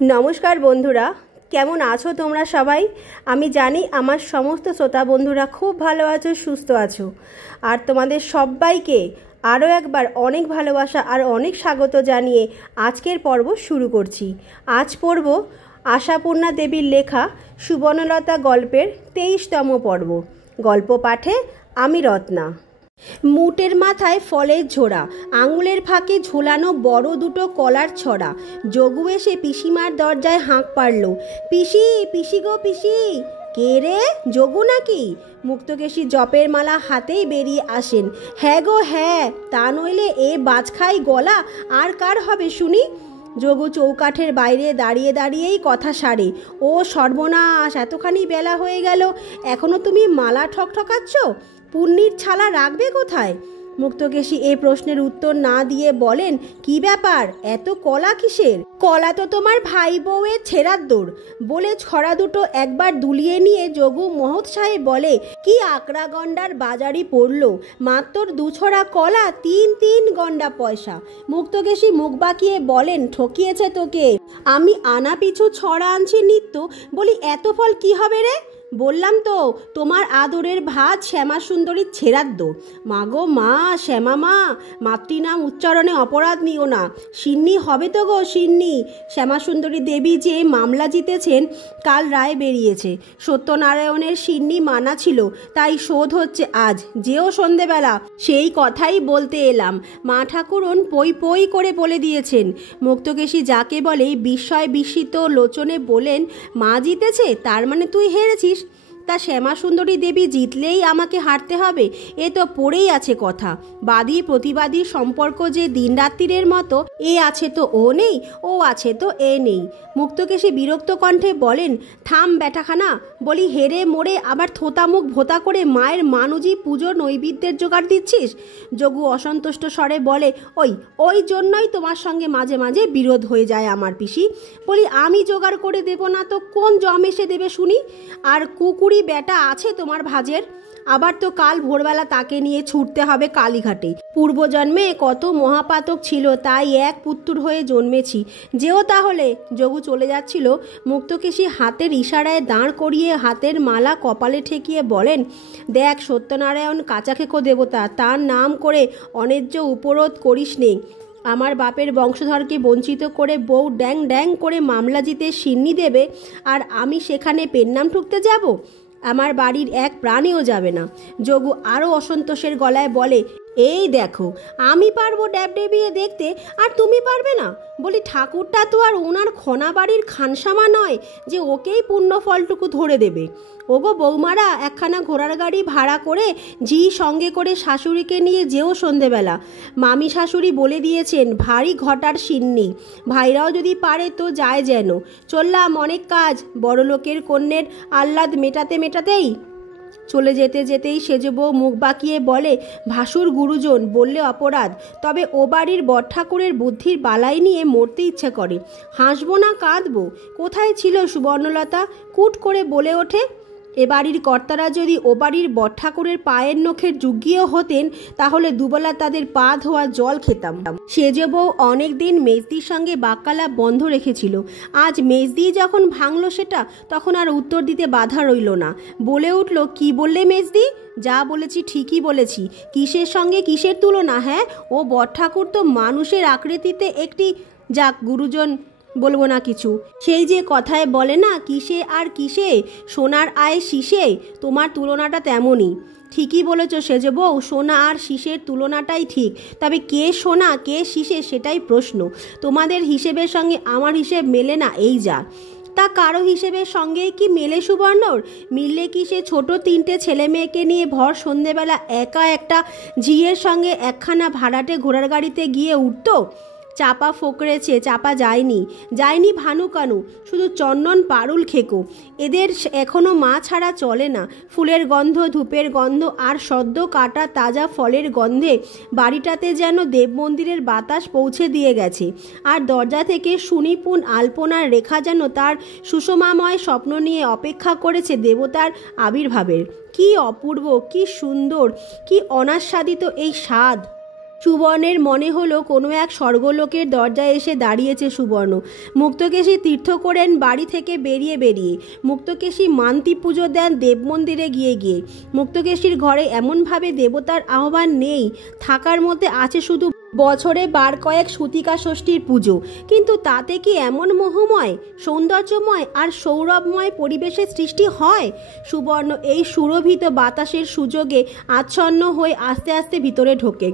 नमस्कार बंधुरा केमन आछो तोमरा सबाई। आमी जानी आमार समस्त श्रोता बंधुरा खूब भालो आछो, सुस्थ आछो और तोमादेर सब्बाइके आरो एकबार अनेक भालोबासा और अनेक स्वागत जानिए आजकेर पर्व शुरू करछि। आज पढ़ब आशापूर्णा देवीर लेखा सुवर्णलता गल्पेर 23तम पर्व। गल्प पाठे आमी रत्ना। मुटेर माथाय फलेर झोड़ा, आंगुलेर फाঁকে झोलानो बड़ो दुटो कलार छड़ा। जोगु एसे पिसीमार दरजाय हाँक पारलो, पिसी पिसी गो पिसी। के रे, जोगु नाकि? मुक्तकेशी जपेर माला हातेई बेरिये आसेन। हाँ गो हाँ, ता नइले ए बाजखाई गला आर कार हबे शुनी। जोगु चौकाठेर बाइरे दाड़िये दाड़ियेई कथा सारे। ओ सर्वनाश, एतखानी बेला हये गेल, एखोनो तुमी माला ठकठकाচ্ছ? पुन्निर छाला राखबे कोथाय? मुक्तकेशी ए प्रश्नेर उत्तर ना दिए बोलेन, कि ब्यापार, एत कला किसेर? कला तो तोमार भाई बउएर छेरार दौड़। बोले छड़ा दुटो एकबार दुलिए निये जोगु महोत्साहे बोले, कि आकड़ा गंडार बाजारी पड़लो, मात्र दु छड़ा कला, 3 गंडा पयसा। मुक्तकेशी मुख बाकिये बोलेन, ठकिয়েছে তোকে। আমি আনা পিছু ছড়া আনছি নিত্য, বলি এত ফল কি হবে রে? বললাম তো তোমার আদরের ভাত শ্যামা সুন্দরীর ছেড়াদ্দ। মাগো মা, শ্যামা মা, মাতৃনাম উচ্চারণে অপরাধ নিও না, সিন্নি হবে তো গো সিন্নি। শ্যামা সুন্দরী দেবী যে মামলা জিতেছেন, কাল রায় বেরিয়েছে। সত্যনারায়ণের সিন্নি মানা ছিল, তাই শোধ হচ্ছে আজ। যেও সন্ধেবেলা, সেই কথাই বলতে এলাম। মা ঠাকুরন পই পই করে বলে দিয়েছেন। মুক্তকেশী যাকে বলে বিস্ময় বিস্মিত লোচনে বলেন, মা জিতেছে, তার মানে তুই হেরেছিস? তা শ্যামা সুন্দরী দেবী জিতলেই আমাকে হারতে হবে, এ তো পড়েই আছে কথা। বাদী প্রতিবাদী সম্পর্ক যে দিন রাত্রির মতো, এ আছে তো ও নেই, ও আছে তো এ নেই। মুক্তকেশী বিরক্ত কণ্ঠে বলেন, থাম ব্যাটাখানা, বলি হেরে মোড়ে আবার থোতা মুখ ভোতা করে মায়ের মানুজি পুজো নৈবেদ্যের জোগাড় দিচ্ছিস। যোগু অসন্তুষ্ট স্বরে বলে, ওই জন্যই তোমার সঙ্গে মাঝে মাঝে বিরোধ হয়ে যায় আমার পিসি। বলি আমি জোগাড় করে দেব না তো কোন জম এসে দেবে শুনি? আর কুকুরি বেটা আছে তোমার ভাজের, আবার তো কাল ভোরবেলা তাকে নিয়ে ছুটতে হবে কালীঘাটে। পূর্বজন্মে কত মহাপাতক ছিল, তাই এক পুত্তুর হয়ে জন্মেছি। যেও তাহলে। যোগু চলে যাচ্ছিল। মুক্তকেশী হাতের ইশারায় দাঁড় করিয়ে হাতের মালা কপালে ঠেকিয়ে বলেন, দেখ সত্যনারায়ণ কাচাখেকো দেবতা, তার নাম করে অন্যায্য উপরোধ করিস নে। আমার বাপের বংশধরকে বঞ্চিত করে বউ ড্যাং ড্যাং করে মামলা জিতে সিন্নি দেবে, আর আমি সেখানে পেন্নাম ঠুকতে যাব? আমার বাড়ির এক প্রাণীও যাবে না। যোগু আরও অসন্তোষের গলায় বলে, এই দেখো আমি পারবো ড্যাবডেবিয়ে দেখতে, আর তুমি পারবে না? বলি ঠাকুরটা তো আর ওনার খনা বাড়ির খানসামা নয় যে ওকেই পুণ্য ফলটুকু ধরে দেবে। ওগো বৌমারা, একখানা ঘোড়ার গাড়ি ভাড়া করে জি সঙ্গে করে শাশুড়িকে নিয়ে যেও সন্ধেবেলা। মামি শাশুড়ি বলে দিয়েছেন ভারী ঘটার সিন্নি, ভাইরাও যদি পারে তো যায় যেন। চললাম, অনেক কাজ, বড় লোকের কন্যের আহ্লাদ মেটাতেই। চলে যেতে যেতেই সেজ বউ মুখ বাঁকিয়ে বলে, ভাসুর গুরুজন বললে অপরাধ, তবে ও বাড়ির বড়ঠাকুরের বুদ্ধির বালাই নিয়ে মরতে ইচ্ছে করে। হাসবো না কাঁদবো? কোথায় ছিল সুবর্ণলতা? কুট করে বলে ওঠে, এ বাড়ির কর্তারা যদি ও বাড়ির বড়ঠাকুরের পায়ের নখের যুগীয় হতেন, তাহলে দুবেলা তাদের পা ধোয়া জল খেতাম। সেজ বউ অনেক দিন মেজদির সঙ্গে বাক্যালাপ বন্ধ রেখেছিল। আজ মেজদি যখন ভাঙলো সেটা, তখন আর উত্তর দিতে বাধা রইল না। বলে উঠল, কি বললে মেজদি? যা বলেছি ঠিকই বলেছি। কিসের সঙ্গে কিসের তুলনা? হ্যাঁ, ও বড়ঠাকুর তো মানুষের আকৃতিতে একটি, যাক গুরুজন বলবো না কিছু। সেই যে কথায় বলে না, কিসে আর কিসে সোনার আয় শীষে, তোমার তুলনাটা তেমনই। ঠিকই বলেছ সেজ বউ, সোনা আর শীষের তুলনাটাই ঠিক, তবে কে সোনা কে শীষে সেটাই প্রশ্ন। তোমাদের হিসেবের সঙ্গে আমার হিসেব মেলে না, এই যা। তা কারো হিসেবের সঙ্গে কি মেলে সুবর্ণর? মিললে কি সে ছোট 3টে ছেলে মেয়েকে নিয়ে ভর সন্ধেবেলা একা একটা ঝিয়ের সঙ্গে একখানা ভাড়াটে ঘোড়ার গাড়িতে গিয়ে উঠত? চাপা ফোকরেছে, চাপা যায়নি ভানু কানু, শুধু চন্দন পারুল খেকো। এদের এখনো মা ছাড়া চলে না। ফুলের গন্ধ, ধূপের গন্ধ আর সদ্য কাটা তাজা ফলের গন্ধে বাড়িটাতে যেন দেব মন্দিরের বাতাস পৌঁছে দিয়ে গেছে। আর দরজা থেকে সুনিপুণ আলপনার রেখা যেন তার সুষমাময় স্বপ্ন নিয়ে অপেক্ষা করেছে দেবতার আবির্ভাবের। কি অপূর্ব, কি সুন্দর, কি অনাস্বাদিত এই স্বাদ! সুবর্ণের মনে হলো কোনো এক স্বর্গলোকের দরজায় এসে দাঁড়িয়েছে সুবর্ণ। মুক্তকেশী তীর্থ করেন বাড়ি থেকে বেরিয়ে বেরিয়ে। মুক্তকেশী মান্তি পুজো দেন দেব মন্দিরে গিয়ে গিয়ে। মুক্তকেশীর ঘরে এমনভাবে দেবতার আহ্বান নেই, থাকার মধ্যে আছে শুধু বছরে বার কয়েক সূতিকা ষষ্ঠীর পুজো। কিন্তু তাতে কি এমন মোহময়, সৌন্দর্যময় আর সৌরভময় পরিবেশের সৃষ্টি হয়? সুবর্ণ এই সুরভিত বাতাসের সুযোগে আচ্ছন্ন হয়ে আস্তে আস্তে ভিতরে ঢোকে।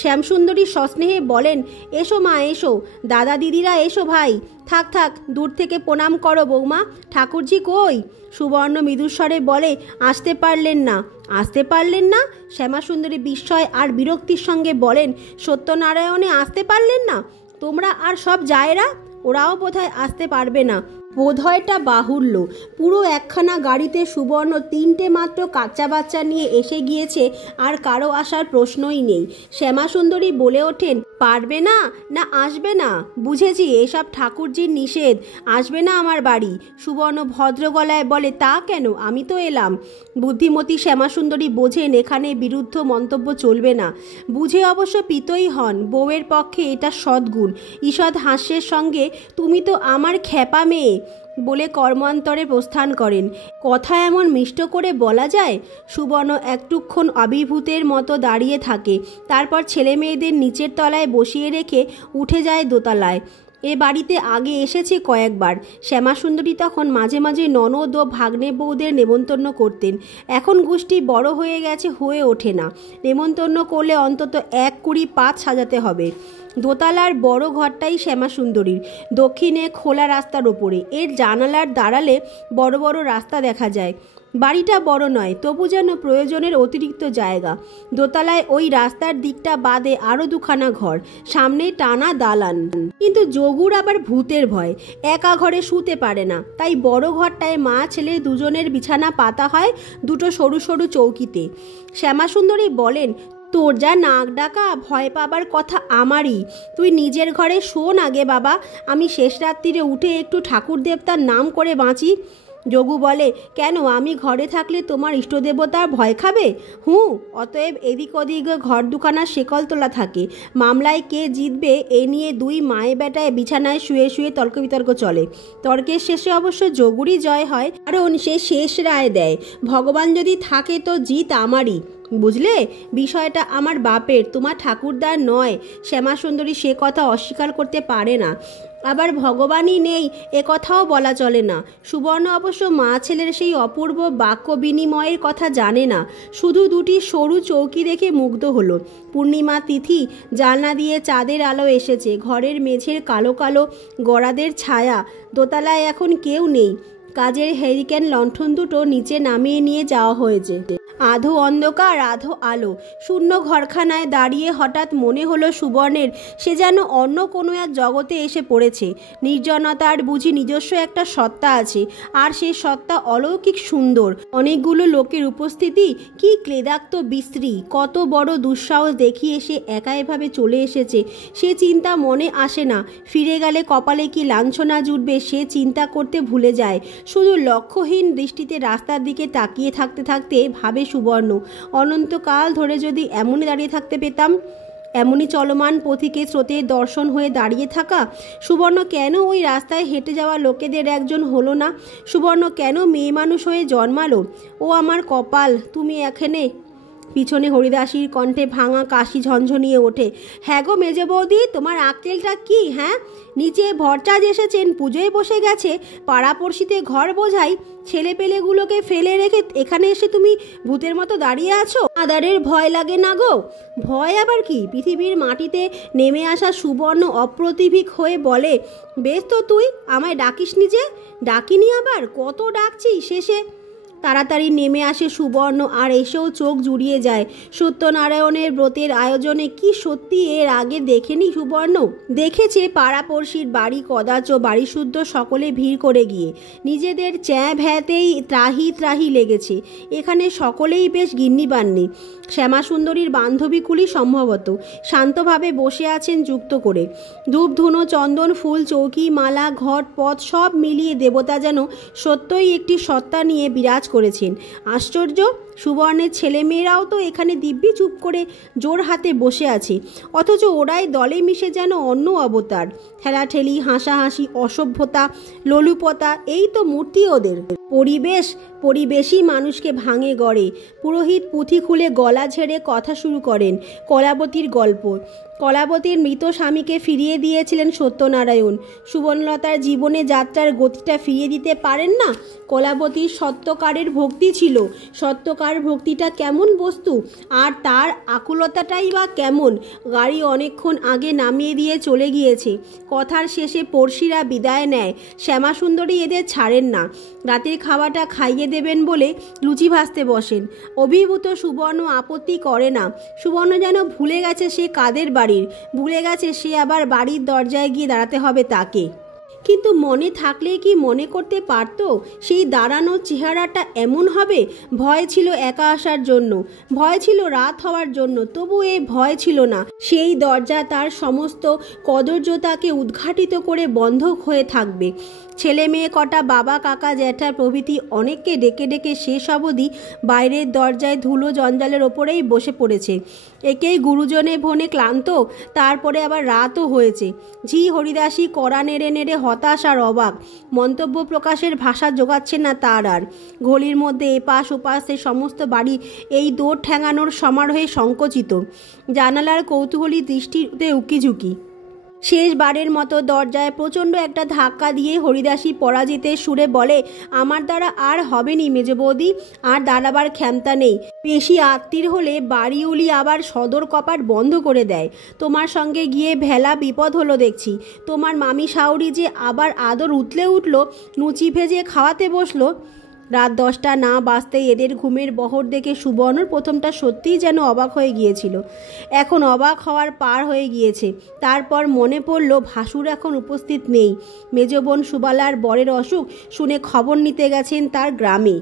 শ্যামসুন্দরী সস্নেহে বলেন, এসো মা এসো, দাদা দিদিরা এসো ভাই। থাক থাক, দূর থেকে প্রণাম করো বৌমা, ঠাকুরজি কই? সুবর্ণ মৃদুস্বরে বলে, আসতে পারলেন না। আসতে পারলেন না? শ্যামাসুন্দরী বিস্ময় আর বিরক্তির সঙ্গে বলেন, সত্যনারায়ণে আসতে পারলেন না? তোমরা আর সব জায়েরা, ওরাও বোধহয় আসতে পারবে না। বোধহয়টা বাহুল্য। পুরো একখানা গাড়িতে সুবর্ণ 3টে মাত্র কাচ্চা বাচ্চা নিয়ে এসে গিয়েছে, আর কারো আসার প্রশ্নই নেই। শ্যামাসুন্দরী বলে ওঠেন, পারবে না? না আসবে না? বুঝেছি, এসব ঠাকুরজির নিষেধ, আসবে না আমার বাড়ি। সুবর্ণ ভদ্র গলায় বলে, তা কেন, আমি তো এলাম। বুদ্ধিমতী শ্যামাসুন্দরী বোঝেন এখানে বিরুদ্ধ মন্তব্য চলবে না। বুঝে অবশ্য পিতই হন, বউয়ের পক্ষে এটা সদ্গুণ। ঈষৎ হাস্যের সঙ্গে, তুমি তো আমার খ্যাপা মেয়ে বলে কর্মান্তরে প্রস্থান করেন। কথা এমন মিষ্ট করে বলা যায়? সুবর্ণ একটুক্ষণ অভিভূতের মতো দাঁড়িয়ে থাকে, তারপর ছেলে মেয়েদের নিচের তলায় বসিয়ে রেখে উঠে যায় দোতলায়। এ বাড়িতে আগে এসেছে কয়েকবার। শ্যামাসুন্দরী তখন মাঝে মাঝে ননদ ও ভাগ্নে বউদের নেমন্তন্ন করতেন। এখন গোষ্ঠী বড় হয়ে গেছে, হয়ে ওঠে না। নেমন্তন্ন করলে অন্তত 1-20 পাত সাজাতে হবে। দোতলার বড় ঘরটাই শ্যামাসুন্দরীর, দক্ষিণে খোলা রাস্তার ওপরে। এর জানালার দাঁড়ালে বড় বড় রাস্তা দেখা যায়। বাড়িটা বড় নয়, তবু যেন প্রয়োজনের অতিরিক্ত জায়গা। দোতলায় ওই রাস্তার দিকটা বাদে আরও 2খানা ঘর, সামনে টানা দালান। কিন্তু যোগুর আবার ভূতের ভয়, একা ঘরে শুতে পারে না। তাই বড় ঘরটায় মা ছেলে দুজনের বিছানা পাতা হয় 2টো সরু সরু চৌকিতে। শ্যামাসুন্দরী বলেন, তোর যা নাক ডাকা, ভয় পাবার কথা আমারই। তুই নিজের ঘরে শোন আগে বাবা, আমি শেষ রাত্রিরে উঠে একটু ঠাকুর দেবতার নাম করে বাঁচি। যোগু বলে, কেন, আমি ঘরে থাকলে তোমার ইষ্টদেবতার ভয় খাবে? অতএব এদিক ওদিক ঘর 2খানা শেকল তোলা থাকে। মামলায় কে জিতবে এ নিয়ে 2 মায়ে বেটায় বিছানায় শুয়ে শুয়ে তর্ক বিতর্ক চলে। তর্কের শেষে অবশ্য যোগুরই জয় হয়, কারণ সে শেষ রায় দেয়। ভগবান যদি থাকে তো জিত আমারই। বুঝলে, বিষয়টা আমার বাপের, তোমার ঠাকুরদার নয়। শ্যামাসুন্দরী সে কথা অস্বীকার করতে পারে না। আবার ভগবানই নেই এ কথাও বলা চলে না। সুবর্ণ অবশ্য মা ছেলের সেই অপূর্ব বাক্য বিনিময়ের কথা জানে না, শুধু 2টি সরু চৌকি দেখে মুগ্ধ হলো। পূর্ণিমা তিথি, জানলা দিয়ে চাঁদের আলো এসেছে, ঘরের মেঝের কালো কালো গড়াদের ছায়া। দোতলায় এখন কেউ নেই। কাজের হ্যারিকেন লণ্ঠন 2টো নিচে নামিয়ে নিয়ে যাওয়া হয়েছে। আধো অন্ধকার আধো আলো। শূন্য ঘরখানায় দাঁড়িয়ে হঠাৎ মনে হলো সুবর্ণের সে যেন অন্য কোনো এক জগতে এসে পড়েছে। নির্জনতার বুঝি নিজস্ব একটা সত্তা আছে, আর সে সত্তা অলৌকিক সুন্দর। অনেকগুলো লোকের উপস্থিতি, কি ক্লেদাক্ত বিশ্রী, কত বড় দুঃসাহস দেখিয়ে সে একা এভাবে চলে এসেছে সে চিন্তা মনে আসে না। ফিরে গেলে কপালে কি লাঞ্ছনা জুটবে সে চিন্তা করতে ভুলে যায়। শুধু লক্ষ্যহীন দৃষ্টিতে রাস্তার দিকে তাকিয়ে থাকতে থাকতে ভাবে সুবর্ণ, অনন্তকাল ধরে যদি এমনই দাঁড়িয়ে থাকতে পেতাম। এমনই চলমান পথিকে স্রোতের দর্শন হয়ে দাঁড়িয়ে থাকা। সুবর্ণ কেন ওই রাস্তায় হেঁটে যাওয়া লোকেদের একজন হলো না? সুবর্ণ কেন মেয়ে মানুষ হয়ে জন্মালো? ও আমার কপাল, তুমি এখানে। পিছনে হরিদাসীর কণ্ঠে ভাঙা কাশি ঝঞ্ঝনিয়ে ওঠে। হ্যাঁ গো মেজে বৌদি, তোমার আক্কেলটা কি? হ্যাঁ, নিচে ভরচাজ এসেছেন, পুজোয় বসে গেছে, পাড়াপড়শিতে ঘর বোঝাই, ছেলেপেলেগুলোকে ফেলে রেখে এখানে এসে তুমি ভূতের মতো দাঁড়িয়ে আছো। আদারের ভয় লাগে না গো? ভয় আবার কি? পৃথিবীর মাটিতে নেমে আসা সুবর্ণ অপ্রতিভিক হয়ে বলে, বেশ তো, তুই আমায় ডাকিসনি যে? ডাকিনি আবার, কত ডাকছি। শেষে তাড়াতাড়ি নেমে আসে সুবর্ণ, আর এসেও চোখ জুড়িয়ে যায়। সত্যনারায়ণের ব্রতের আয়োজনে কি সত্যি এর আগে দেখেনি সুবর্ণ? দেখেছে পাড়াপড়শির বাড়ি, কদাচ বাড়িশুদ্ধ সকলে ভিড় করে গিয়ে নিজেদের চ্যাঁ ভ্যাতেই ত্রাহি ত্রাহি লেগেছে। এখানে সকলেই বেশ গিন্নিবান্নি। শ্যামাসুন্দরীর বান্ধবীকুলি সম্ভবত শান্তভাবে বসে আছেন যুক্ত করে। ধূপ ধুনো চন্দন ফুল চৌকি মালা ঘট পথ সব মিলিয়ে দেবতা যেন সত্যই একটি সত্তা নিয়ে বিরাজ করেছেন। আশ্চর্য, সুবর্ণের ছেলেমেয়েরাও তো এখানে দিব্যি চুপ করে জোর হাতে বসে আছে, অথচ ওরাই দলে মিশে যেন অন্য অবতার। ঠেলাঠেলি, হাসাহাসি, অসভ্যতা, লোলুপতা, এই তো মূর্তি ওদের। পরিবেশই মানুষকে ভাঙে গড়ে। পুরোহিত পুঁথি খুলে গলা ঝেড়ে কথা শুরু করেন কলাবতীর গল্প। কলাবতীর মৃত স্বামীকে ফিরিয়ে দিয়েছিলেন সত্যনারায়ণ। সুবর্ণলতার জীবনে যাত্রার গতিটা ফিরিয়ে দিতে পারেন না? কলাবতীর সত্যকারের ভক্তি ছিল। সত্যকার ভক্তিটা কেমন বস্তু, আর তার আকুলতাটাই বা কেমন? গাড়ি অনেকক্ষণ আগে নামিয়ে দিয়ে চলে গিয়েছে। কথার শেষে পড়শিরা বিদায় নেয়। শ্যামাসুন্দরী এদের ছাড়েন না। রাতের খাওয়াটা খাইয়ে দেবেন বলে লুচি ভাজতে বসেন। অভিভূত সুবর্ণ আপত্তি করে না। সুবর্ণ যেন ভুলে গেছে সে কাদের বাড়ির, ভুলে গেছে সে আবার বাড়ির দরজায় গিয়ে দাঁড়াতে হবে তাকে। কিন্তু মনে থাকলে কি মনে করতে পারত সেই দাঁড়ানোর চেহারাটা এমন হবে? ভয় ছিল একা আসার জন্য, ভয় ছিল রাত হওয়ার জন্য, তবু এই ভয় ছিল না সেই দরজা তার সমস্ত কদর্যতাকে উদ্ঘাটিত করে বন্ধ হয়ে থাকবে। ছেলে মেয়ে কটা, বাবা, কাকা, জ্যাঠা প্রভৃতি অনেককে ডেকে ডেকে শেষ অবধি বাইরের দরজায় ধুলো জঞ্জালের ওপরেই বসে পড়েছে। একেই গুরুজনে ভনে ক্লান্ত, তারপরে আবার রাতও হয়েছে। ঝি হরিদাসী কড়া নেড়ে নেড়ে হতাশ আর অবাক, মন্তব্য প্রকাশের ভাষা জোগাচ্ছে না তার আর। গলির মধ্যে এপাশ ওপাশ সে সমস্ত বাড়ি এই দৌড় ঠেঙানোর সমারোহে সংকুচিত, জানালার কৌতূহলী দৃষ্টিতে উকিঝুঁকি। শেষবারের মতো দরজায় প্রচণ্ড একটা ধাক্কা দিয়ে হরিদাসী পরাজিতের সুরে বলে, আমার দ্বারা আর হবে নি মেজ বৌদি, আর দাঁড়াবার ক্ষমতা নেই। বেশি আত্মীর হলে বাড়িউলি আবার সদর কপাট বন্ধ করে দেয়। তোমার সঙ্গে গিয়ে ভেলা বিপদ হলো দেখছি। তোমার মামি শাউরি যে আবার আদর উতলে উঠল, লুচি ভেজে খাওয়াতে বসলো। রাত 10টা না বাজতেই এদের ঘুমের বহর দেখে সুবর্ণর প্রথমটা সত্যিই যেন অবাক হয়ে গিয়েছিল। এখন অবাক হওয়ার পার হয়ে গিয়েছে। তারপর মনে পড়ল ভাসুর এখন উপস্থিত নেই। মেজ বোন সুবালার বরের অসুখ শুনে খবর নিতে গেছেন তার গ্রামে।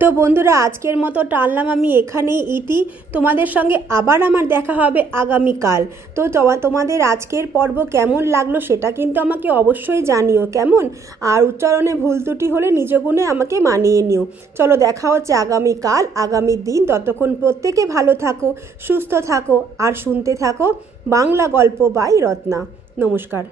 তো বন্ধুরা, আজকের মতো টানলাম আমি এখানেই ইতি। তোমাদের সঙ্গে আবার আমার দেখা হবে আগামীকাল। তো তোমাদের আজকের পর্ব কেমন লাগলো সেটা কিন্তু আমাকে অবশ্যই জানিও, কেমন? আর উচ্চারণে ভুল ত্রুটি হলে নিজ গুণে আমাকে মানিয়ে নিও। চলো, দেখা হচ্ছে আগামীকাল, আগামী দিন। ততক্ষণ প্রত্যেকে ভালো থাকো, সুস্থ থাকো, আর শুনতে থাকো বাংলা গল্প বাই রত্না। নমস্কার।